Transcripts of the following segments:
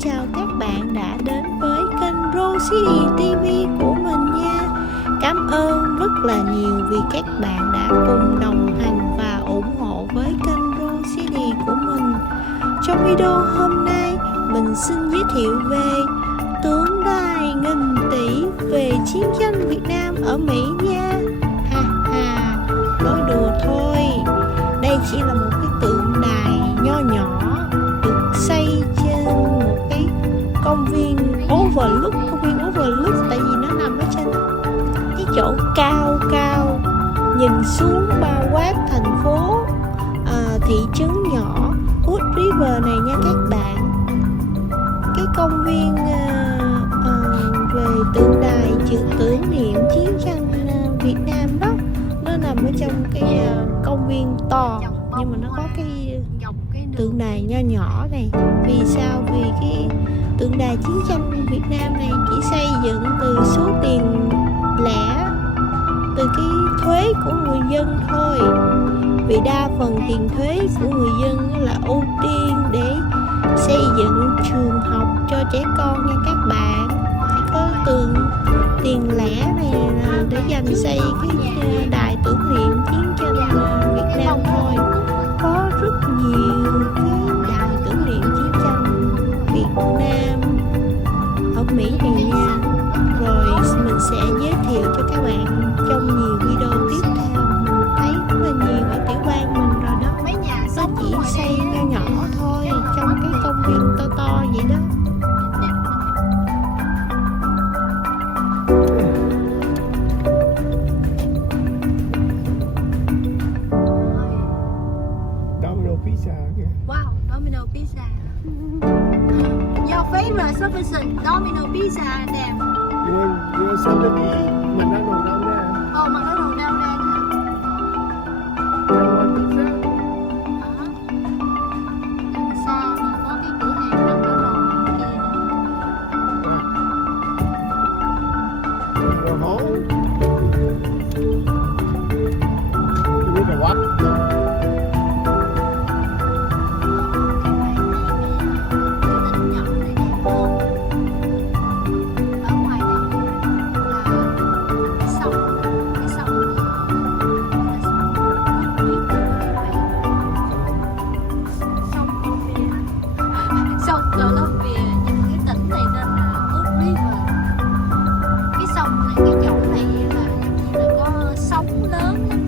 chào các bạn đã đến với kênh Rosie TV của mình nha. Cảm ơn rất là nhiều vì các bạn đã cùng đồng hành và ủng hộ với kênh Rosie của mình. Trong video hôm nay, mình xin giới thiệu về tượng đài nghìn tỷ về chiến tranh Việt Nam ở Mỹ nha. Ha ha, nói đùa thôi. Đây chỉ là một cái tượng đài nho nhỏ được xây trên một cái công viên overlook tại vì nó nằm ở trên cái chỗ cao cao nhìn xuống bao quát thành phố thị trấn nhỏ Wood River này nha các bạn. Cái công viên về tượng đài tưởng niệm chiến tranh Việt Nam đó, nó nằm ở trong cái công viên to nhưng mà nó có cái tượng đài nho nhỏ này. Vì sao? Vì cái tượng đài chiến tranh Việt Nam này chỉ xây dựng từ số tiền lẻ, từ cái thuế của người dân thôi. Vì đa phần tiền thuế của người dân là ưu tiên để xây dựng trường học cho trẻ con nha các bạn. Chỉ có tiền lẻ này là để dành xây cái đài tưởng niệm chiến tranh Việt Nam thôi. Có rất nhiều cái đài tưởng niệm chiến tranh Việt Nam ở Mỹ này nha. Rồi mình sẽ giới thiệu cho các bạn trong nhiều video tiếp theo. Mình thấy rất là nhiều ở tiểu bang mình rồi đó. Nó chỉ xây nho nhỏ thôi trong cái công viên to to vậy đó. Wow, Domino Pizza. Your favorite service Domino Pizza đẹp. Your somebody mình đã đồ đâu ra. Mà có đồ đâu ra hả? Đằng xa mà có cái cửa hàng mình có đồ kia nữa. Đồ hố. Tôi biết là what. Sông Columbia, nhưng cái tỉnh này tên là Wood River. Cái sông này, cái chỗ này là như là có sóng lớn lắm.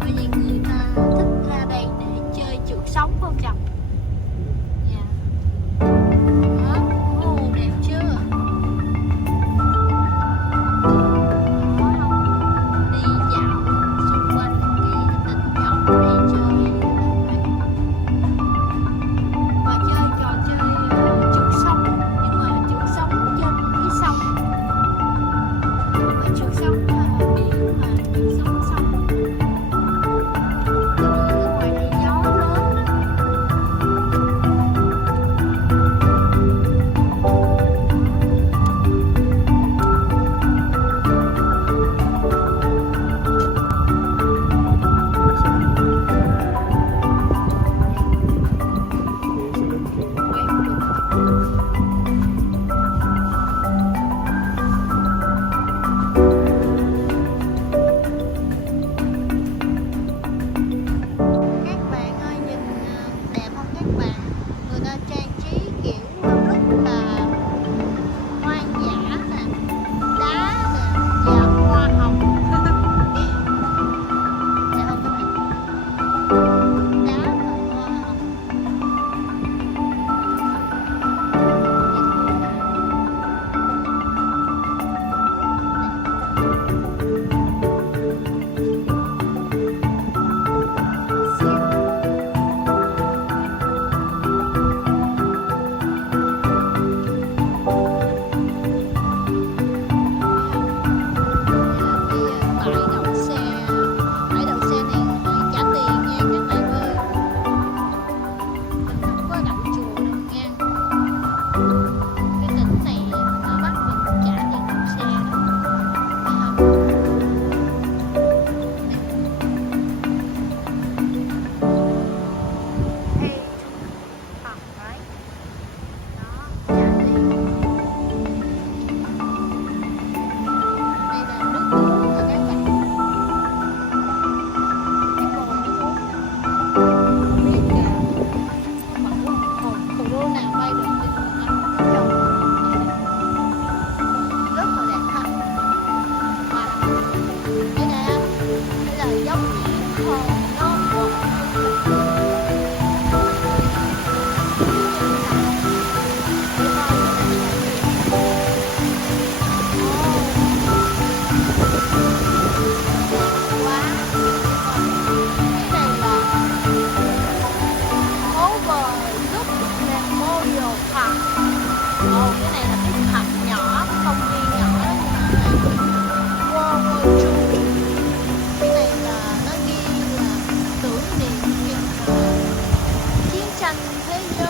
Bởi vì người ta thích ra đây để chơi trượt sóng phải không chồng? Dạ. Đó, đẹp chưa? Có không? Đi dạo xung quanh cái tỉnh nhỏ này chơi. Và chơi trò chơi trượt sóng, nhưng mà trượt sóng trên cái sông, và trượt sóng biển mà trượt sóng sông. Ở ngoài này gió lớn lắm. Các bạn ơi, nhìn đẹp không các bạn? Người ta trang trí kiểu rất là hoang dã nè, đá nè và hoa hồng. Đẹp không các bạn? Đá và hoa hồng.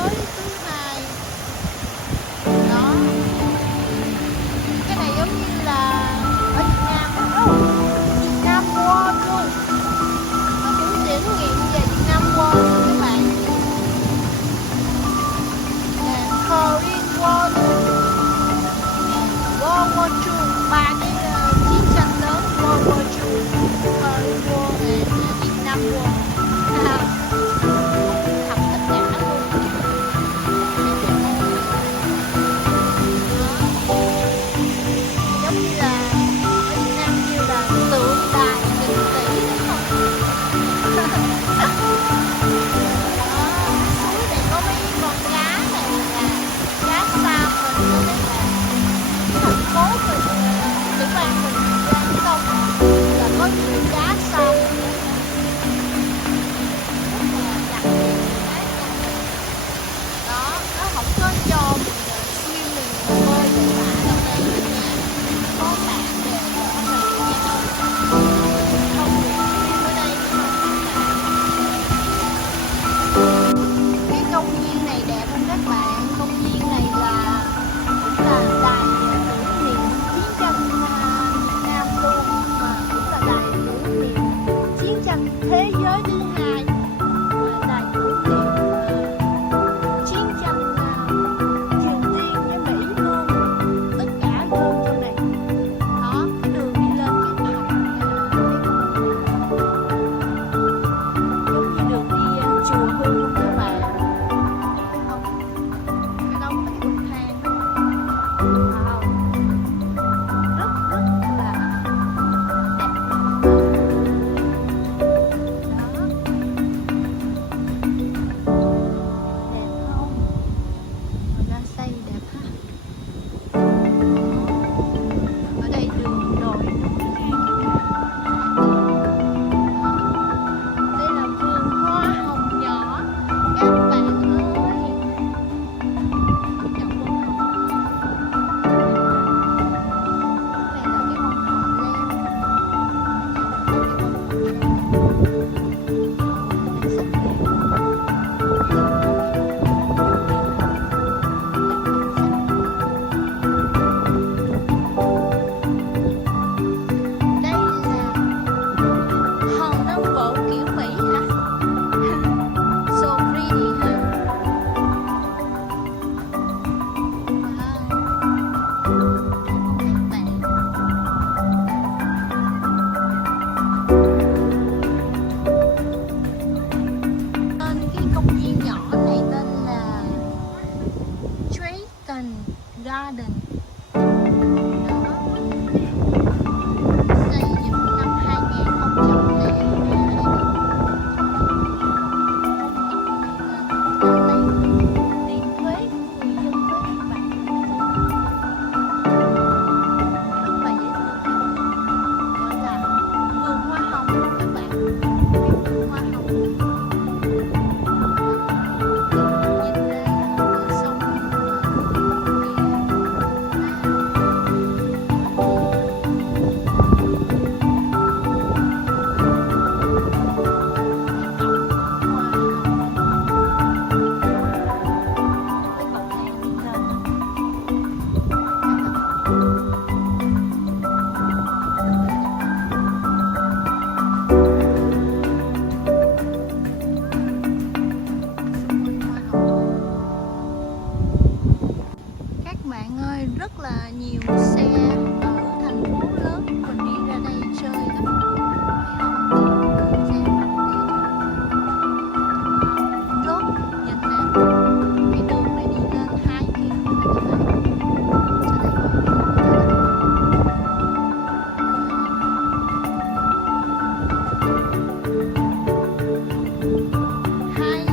giới thứ hai. Đó, cái này giống như là ở Việt Nam đó. Việt Nam World luôn, có những trải nghiệm về Việt Nam World luôn các bạn. Korean War luôn, World War II, ba cái chiến tranh lớn, World War II, Korean War và Việt Nam War. Thập tất cả luôn. Giống như là ở Việt Nam như là tượng đài nghìn tỷ đúng không? Suối này có mấy con cá này là cá sam mình có thể là thành phố mình, tiểu bang mình Giang Đông là có nhiều cá sam rất là đặc biệt cá sam. Đó, nó không có cho mình swimming bơi để xả đâu đây nha, có bạn để đỡ mình nha, không được ở đây không các bạn. Cái công viên này đẹp không các bạn? Công viên này là cũng là đài tưởng niệm chiến tranh Việt Nam luôn, mà cũng là đài tưởng niệm chiến tranh thế giới thứ hai, và đài tưởng niệm chiến tranh Triều Tiên với Mỹ luôn, tất cả luôn trong này. Đó, cái đường đi lên cái thành giống như đường đi chùa Hương không các bạn? Không, cái đó mấy bậc thang đó. Wow, rất rất là đẹp luôn. Đó, đẹp không? Người ta xây đẹp ha. Ở đây đường đồi núi nha các bạn. Đây là vườn hoa hồng nhỏ các bạn ơi. Chậu bông hồng. Này là cái bông hồng leo. Có cái bông hồng leo. Đây xinh đẹp. Đây là hòn non bộ kiểu Mỹ hả? So pretty ha. Wow, đẹp không các bạn? Tên cái công viên nhỏ này tên là Drayton Garden. Đó, xây dựng năm 2002. Tiền thuế của người dân tới các bạn. Rất là dễ thương, gọi là vườn hoa hồng luôn các bạn. Vườn hoa hồng nhìn ra bờ sông các bạn ơi, rất là nhiều xe ở thành phố lớn mình đi ra đây chơi lắm, thấy không? Xe mặt rốt, nhìn nè, cái đường này đi lên 2 km các bạn. Trên đây có hai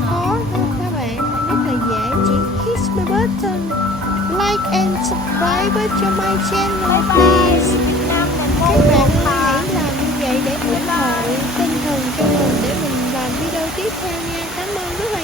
có khó thôi các bạn, rất là dễ, chỉ hit my button like and subscribe cho my channel please. Các bạn ơi, hãy làm như vậy để ủng hộ tinh thần cho mình để mình làm video tiếp theo nha. Cảm ơn rất là